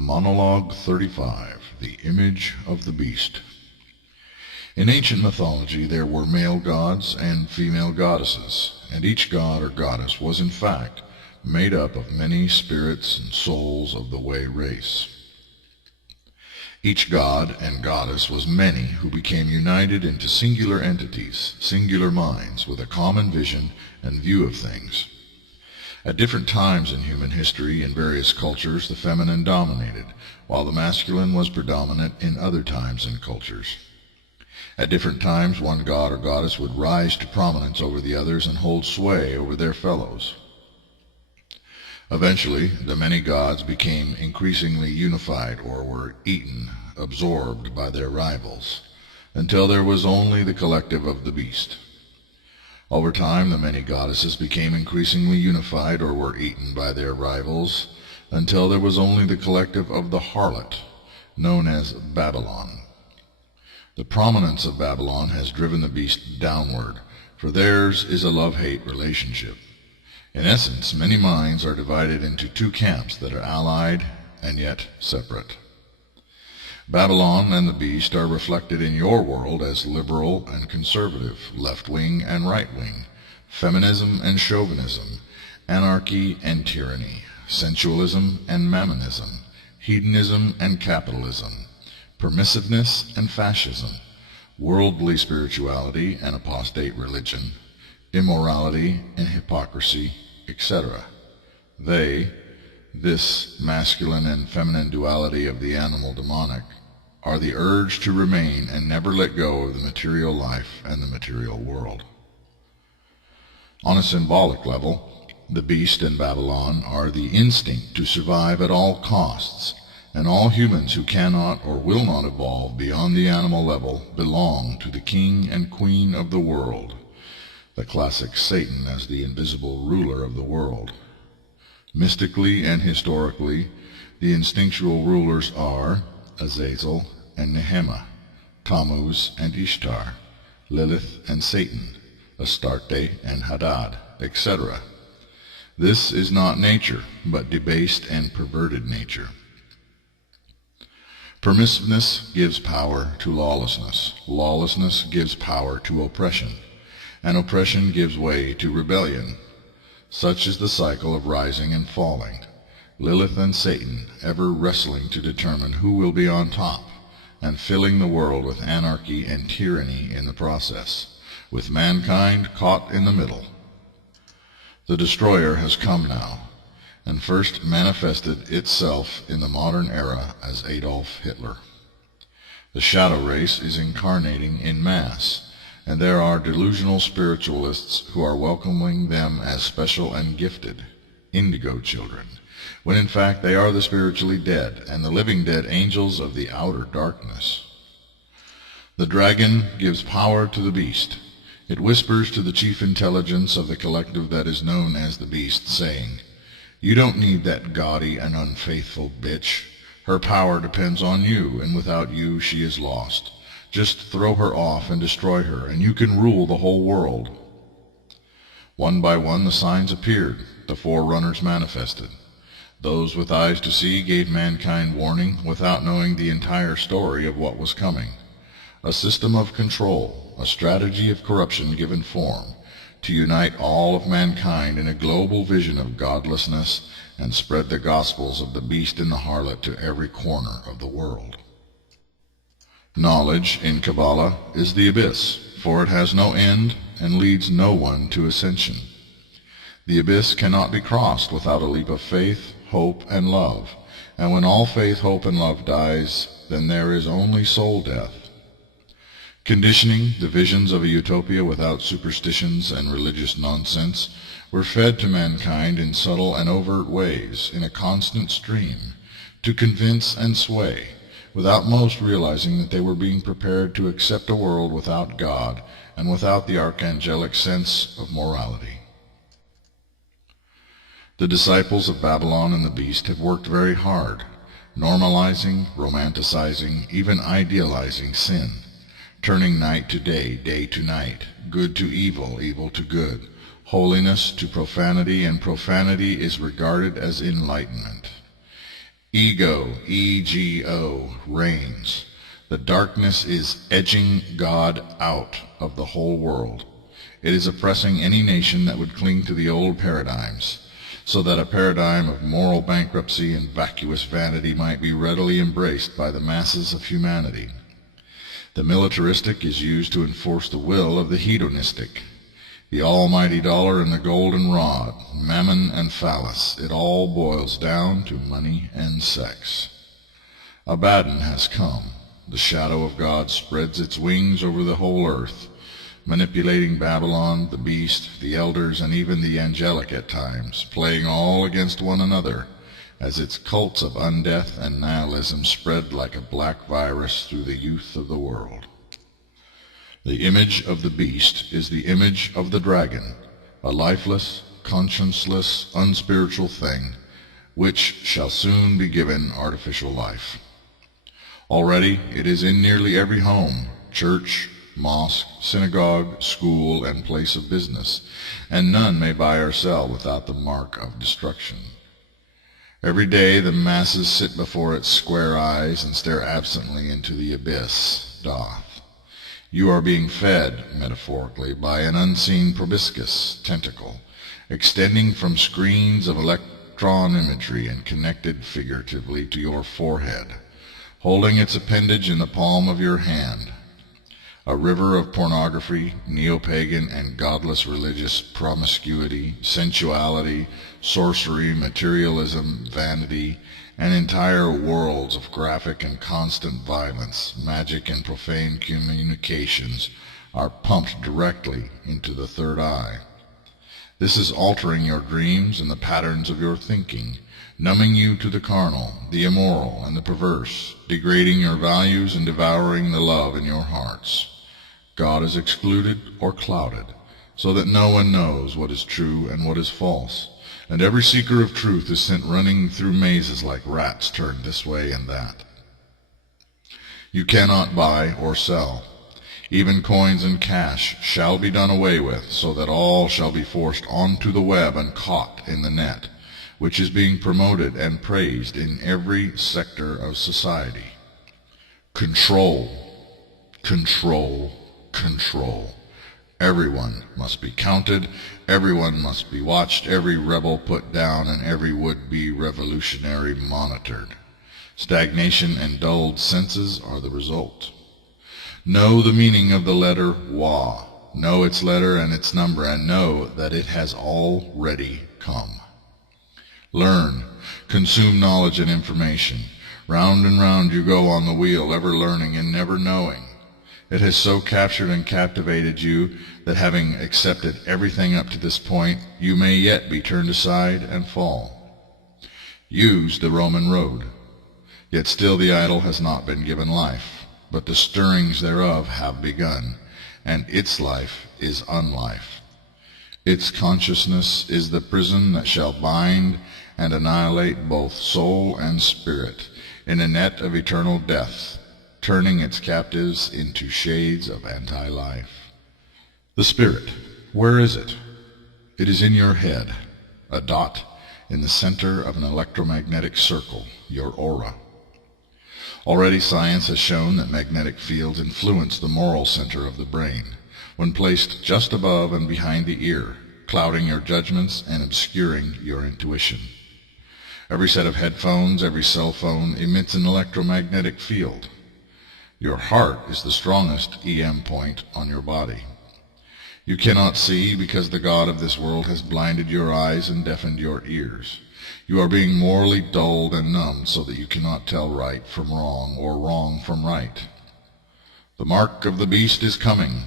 Monologue 35, The Image of the Beast. In ancient mythology there were male gods and female goddesses, and each god or goddess was in fact made up of many spirits and souls of the Way race. Each god and goddess was many who became united into singular entities, singular minds, with a common vision and view of things. At different times in human history, in various cultures, the feminine dominated, while the masculine was predominant in other times and cultures. At different times, one god or goddess would rise to prominence over the others and hold sway over their fellows. Eventually, the many gods became increasingly unified or were eaten, absorbed by their rivals, until there was only the collective of the beast. Over time, the many goddesses became increasingly unified or were eaten by their rivals, until there was only the collective of the harlot, known as Babylon. The prominence of Babylon has driven the beast downward, for theirs is a love-hate relationship. In essence, many minds are divided into two camps that are allied and yet separate. Babylon and the beast are reflected in your world as liberal and conservative, left-wing and right-wing, feminism and chauvinism, anarchy and tyranny, sensualism and mammonism, hedonism and capitalism, permissiveness and fascism, worldly spirituality and apostate religion, immorality and hypocrisy, etc. This masculine and feminine duality of the animal demonic, are the urge to remain and never let go of the material life and the material world. On a symbolic level, the beast and Babylon are the instinct to survive at all costs, and all humans who cannot or will not evolve beyond the animal level belong to the king and queen of the world, the classic Satan as the invisible ruler of the world. Mystically and historically, the instinctual rulers are Azazel and Nehema, Tammuz and Ishtar, Lilith and Satan, Astarte and Hadad, etc. This is not nature, but debased and perverted nature. Permissiveness gives power to lawlessness. Lawlessness gives power to oppression, and oppression gives way to rebellion. Such is the cycle of rising and falling, Lilith and Satan ever wrestling to determine who will be on top, and filling the world with anarchy and tyranny in the process, with mankind caught in the middle. The destroyer has come now, and first manifested itself in the modern era as Adolf Hitler. The shadow race is incarnating in mass, and there are delusional spiritualists who are welcoming them as special and gifted, indigo children, when in fact they are the spiritually dead and the living dead angels of the outer darkness. The dragon gives power to the beast. It whispers to the chief intelligence of the collective that is known as the beast, saying, "You don't need that gaudy and unfaithful bitch. Her power depends on you, and without you she is lost. Just throw her off and destroy her, and you can rule the whole world." One by one the signs appeared, the forerunners manifested. Those with eyes to see gave mankind warning without knowing the entire story of what was coming. A system of control, a strategy of corruption given form, to unite all of mankind in a global vision of godlessness and spread the gospels of the beast and the harlot to every corner of the world. Knowledge, in Kabbalah, is the abyss, for it has no end and leads no one to ascension. The abyss cannot be crossed without a leap of faith, hope, and love, and when all faith, hope, and love dies, then there is only soul death. Conditioning, the visions of a utopia without superstitions and religious nonsense, were fed to mankind in subtle and overt ways, in a constant stream, to convince and sway, without most realizing that they were being prepared to accept a world without God and without the archangelic sense of morality. The disciples of Babylon and the beast have worked very hard, normalizing, romanticizing, even idealizing sin, turning night to day, day to night, good to evil, evil to good, holiness to profanity, and profanity is regarded as enlightenment. Ego, E-G-O, reigns. The darkness is edging God out of the whole world. It is oppressing any nation that would cling to the old paradigms, so that a paradigm of moral bankruptcy and vacuous vanity might be readily embraced by the masses of humanity. The militaristic is used to enforce the will of the hedonistic. The almighty dollar and the golden rod, mammon and phallus, it all boils down to money and sex. Abaddon has come. The shadow of God spreads its wings over the whole earth, manipulating Babylon, the beast, the elders, and even the angelic at times, playing all against one another, as its cults of undeath and nihilism spread like a black virus through the youth of the world. The image of the beast is the image of the dragon, a lifeless, conscienceless, unspiritual thing, which shall soon be given artificial life. Already it is in nearly every home, church, mosque, synagogue, school, and place of business, and none may buy or sell without the mark of destruction. Every day the masses sit before its square eyes and stare absently into the Abyss, Daath. You are being fed, metaphorically, by an unseen proboscis tentacle, extending from screens of electron imagery and connected figuratively to your forehead, holding its appendage in the palm of your hand. A river of pornography, neo-pagan and godless religious promiscuity, sensuality, sorcery, materialism, vanity, and entire worlds of graphic and constant violence, magic and profane communications are pumped directly into the third eye. This is altering your dreams and the patterns of your thinking, numbing you to the carnal, the immoral, and the perverse, degrading your values and devouring the love in your hearts. God is excluded or clouded, so that no one knows what is true and what is false, and every seeker of truth is sent running through mazes like rats turned this way and that. You cannot buy or sell. Even coins and cash shall be done away with, so that all shall be forced onto the web and caught in the net, which is being promoted and praised in every sector of society. Control, control, control. Everyone must be counted, everyone must be watched, every rebel put down, and every would-be revolutionary monitored. Stagnation and dulled senses are the result. Know the meaning of the letter Wa. Know its letter and its number, and know that it has already come. Learn, consume knowledge and information. Round and round you go on the wheel, ever learning and never knowing. It has so captured and captivated you that having accepted everything up to this point, you may yet be turned aside and fall. Use the Roman road. Yet still the idol has not been given life, but the stirrings thereof have begun, and its life is unlife. Its consciousness is the prison that shall bind and annihilate both soul and spirit in a net of eternal death, turning its captives into shades of anti-life. The spirit, where is it? It is in your head, a dot in the center of an electromagnetic circle, your aura. Already science has shown that magnetic fields influence the moral center of the brain, when placed just above and behind the ear, clouding your judgments and obscuring your intuition. Every set of headphones, every cell phone emits an electromagnetic field. Your heart is the strongest EM point on your body. You cannot see because the God of this world has blinded your eyes and deafened your ears. You are being morally dulled and numbed so that you cannot tell right from wrong or wrong from right. The mark of the beast is coming.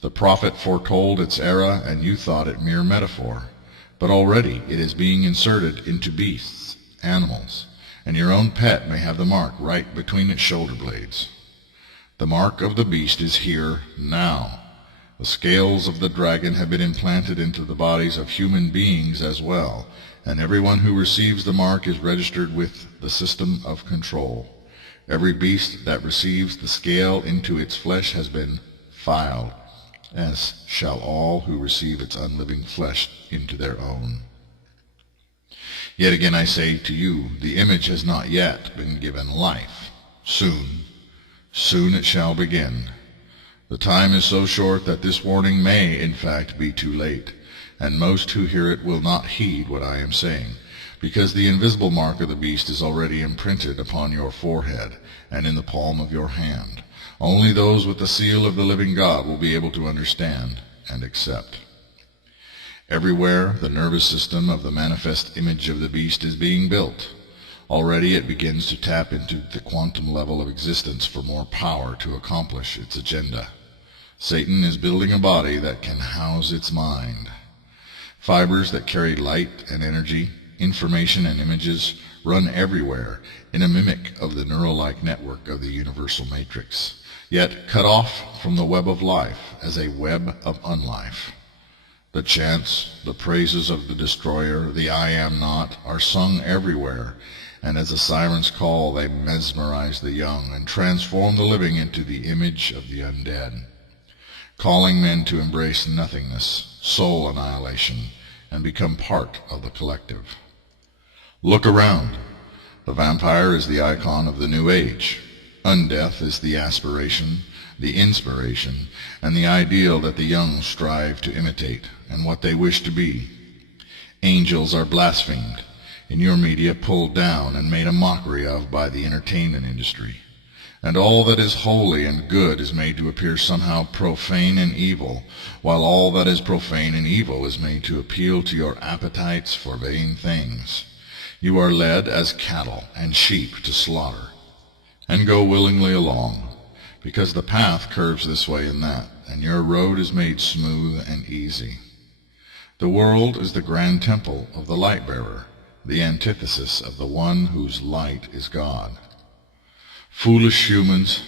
The prophet foretold its era, and you thought it mere metaphor. But already it is being inserted into beasts, animals, and your own pet may have the mark right between its shoulder blades. The mark of the beast is here now. The scales of the dragon have been implanted into the bodies of human beings as well, and everyone who receives the mark is registered with the system of control. Every beast that receives the scale into its flesh has been filed, as shall all who receive its unliving flesh into their own. Yet again I say to you, the image has not yet been given life. Soon it shall begin. The time is so short that this warning may, in fact, be too late, and most who hear it will not heed what I am saying, because the invisible mark of the beast is already imprinted upon your forehead and in the palm of your hand. Only those with the seal of the living God will be able to understand and accept. Everywhere the nervous system of the manifest image of the beast is being built. Already it begins to tap into the quantum level of existence for more power to accomplish its agenda. Satan is building a body that can house its mind. Fibers that carry light and energy, information and images run everywhere in a mimic of the neural-like network of the universal matrix, yet cut off from the web of life as a web of unlife. The chants, the praises of the destroyer, the I am not, are sung everywhere, and as a siren's call they mesmerize the young and transform the living into the image of the undead, calling men to embrace nothingness, soul annihilation, and become part of the collective. Look around. The vampire is the icon of the new age. Undeath is the aspiration, the inspiration, and the ideal that the young strive to imitate, and what they wish to be. Angels are blasphemed, in your media pulled down and made a mockery of by the entertainment industry. And all that is holy and good is made to appear somehow profane and evil, while all that is profane and evil is made to appeal to your appetites for vain things. You are led as cattle and sheep to slaughter, and go willingly along, because the path curves this way and that, and your road is made smooth and easy. The world is the grand temple of the light-bearer, the antithesis of the one whose light is God. Foolish humans,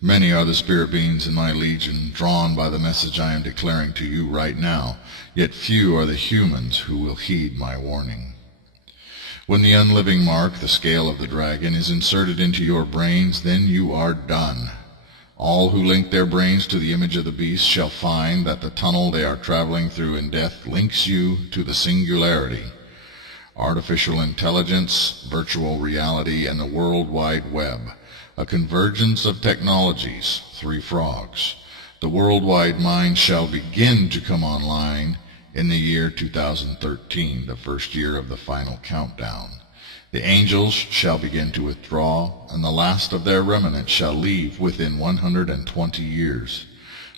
many are the spirit beings in my legion, drawn by the message I am declaring to you right now, yet few are the humans who will heed my warning. When the unliving mark, the scale of the dragon, is inserted into your brains, then you are done. All who link their brains to the image of the beast shall find that the tunnel they are traveling through in death links you to the singularity. Artificial intelligence, virtual reality, and the World Wide Web, a convergence of technologies, three frogs. The worldwide mind shall begin to come online in the year 2013, the first year of the final countdown. The angels shall begin to withdraw, and the last of their remnant shall leave within 120 years.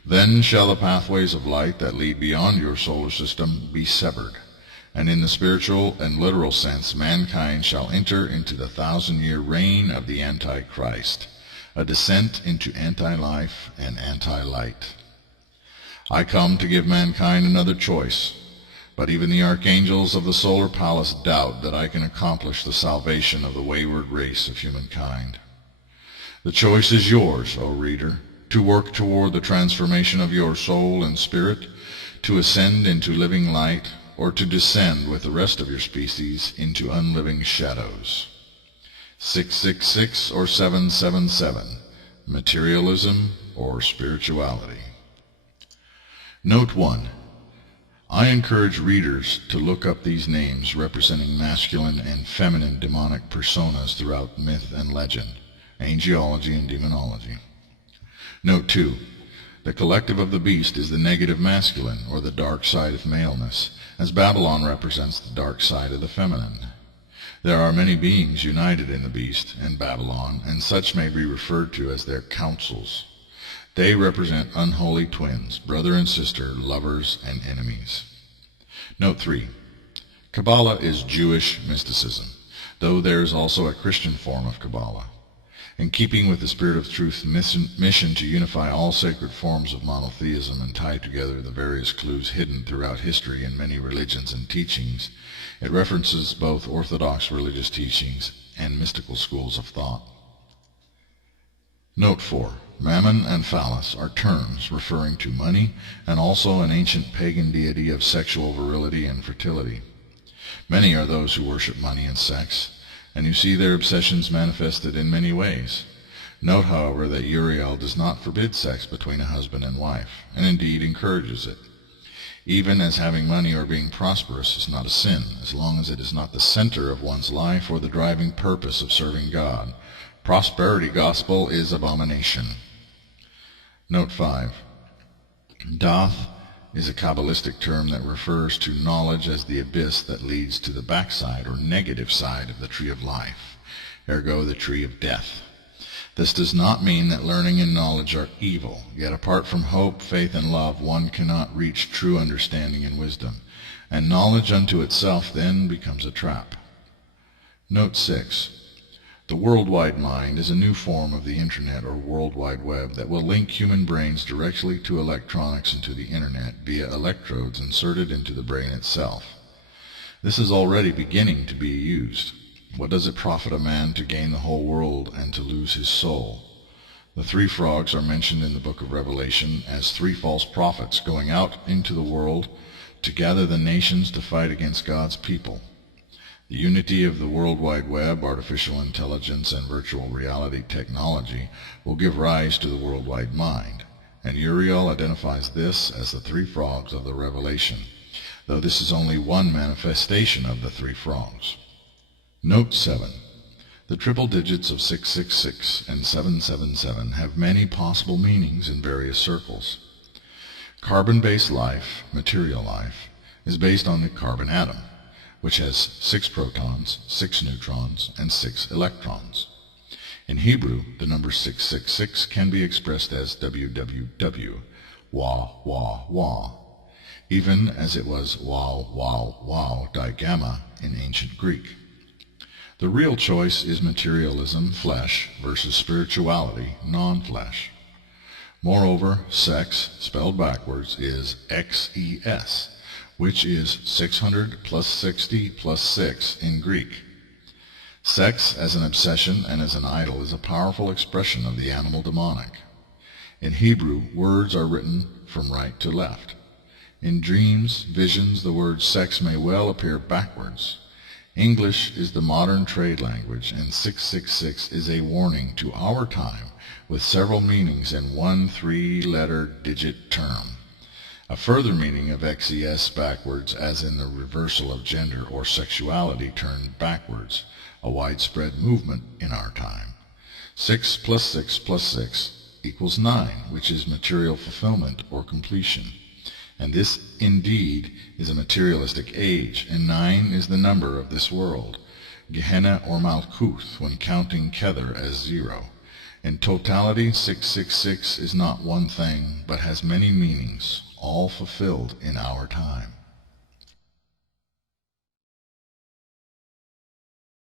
Then shall the pathways of light that lead beyond your solar system be severed, and in the spiritual and literal sense mankind shall enter into the 1,000-year reign of the Antichrist, a descent into anti-life and anti-light. I come to give mankind another choice, but even the archangels of the solar palace doubt that I can accomplish the salvation of the wayward race of humankind. The choice is yours, O reader, to work toward the transformation of your soul and spirit, to ascend into living light, or to descend with the rest of your species into unliving shadows. 666 or 777, materialism or spirituality. Note 1. I encourage readers to look up these names representing masculine and feminine demonic personas throughout myth and legend, angelology and demonology. Note 2. The collective of the beast is the negative masculine, or the dark side of maleness, as Babylon represents the dark side of the feminine. There are many beings united in the beast and Babylon, and such may be referred to as their councils. They represent unholy twins, brother and sister, lovers and enemies. Note 3. Kabbalah is Jewish mysticism, though there is also a Christian form of Kabbalah. In keeping with the Spirit of Truth's mission to unify all sacred forms of monotheism and tie together the various clues hidden throughout history in many religions and teachings, it references both orthodox religious teachings and mystical schools of thought. Note 4. Mammon and phallus are terms referring to money and also an ancient pagan deity of sexual virility and fertility. Many are those who worship money and sex, and you see their obsessions manifested in many ways. Note, however, that Uriel does not forbid sex between a husband and wife, and indeed encourages it. even as having money or being prosperous is not a sin, as long as it is not the center of one's life or the driving purpose of serving God. Prosperity gospel is abomination. Note 5. Daath is a Kabbalistic term that refers to knowledge as the abyss that leads to the backside or negative side of the tree of life, ergo the tree of death. This does not mean that learning and knowledge are evil, yet apart from hope, faith, and love, one cannot reach true understanding and wisdom, and knowledge unto itself then becomes a trap. Note 6. The worldwide mind is a new form of the Internet or World Wide Web that will link human brains directly to electronics and to the Internet via electrodes inserted into the brain itself. This is already beginning to be used. What does it profit a man to gain the whole world and to lose his soul? The three frogs are mentioned in the book of Revelation as three false prophets going out into the world to gather the nations to fight against God's people. The unity of the World Wide Web, artificial intelligence, and virtual reality technology will give rise to the worldwide mind, and Uriel identifies this as the three frogs of the Revelation, though this is only one manifestation of the three frogs. Note 7. The triple digits of 666 and 777 have many possible meanings in various circles. Carbon-based life, material life, is based on the carbon atom, which has 6 protons, 6 neutrons, and 6 electrons. In Hebrew, the number 666 can be expressed as www, wah, wah, wah, even as it was wow, wow, wow, digamma in ancient Greek. The real choice is materialism, flesh, versus spirituality, non-flesh. Moreover, sex, spelled backwards, is XES, which is 600 plus 60 plus 6 in Greek. Sex as an obsession and as an idol is a powerful expression of the animal demonic. In Hebrew, words are written from right to left. In dreams, visions, the word sex may well appear backwards. English is the modern trade language, and 666 is a warning to our time with several meanings in one 3-letter digit term. A further meaning of XES backwards, as in the reversal of gender or sexuality turned backwards, a widespread movement in our time. 6 plus 6 plus 6 equals 9, which is material fulfillment or completion. And this indeed is a materialistic age, and 9 is the number of this world, Gehenna or Malkuth, when counting Kether as 0. In totality, 666 is not one thing, but has many meanings, all fulfilled in our time.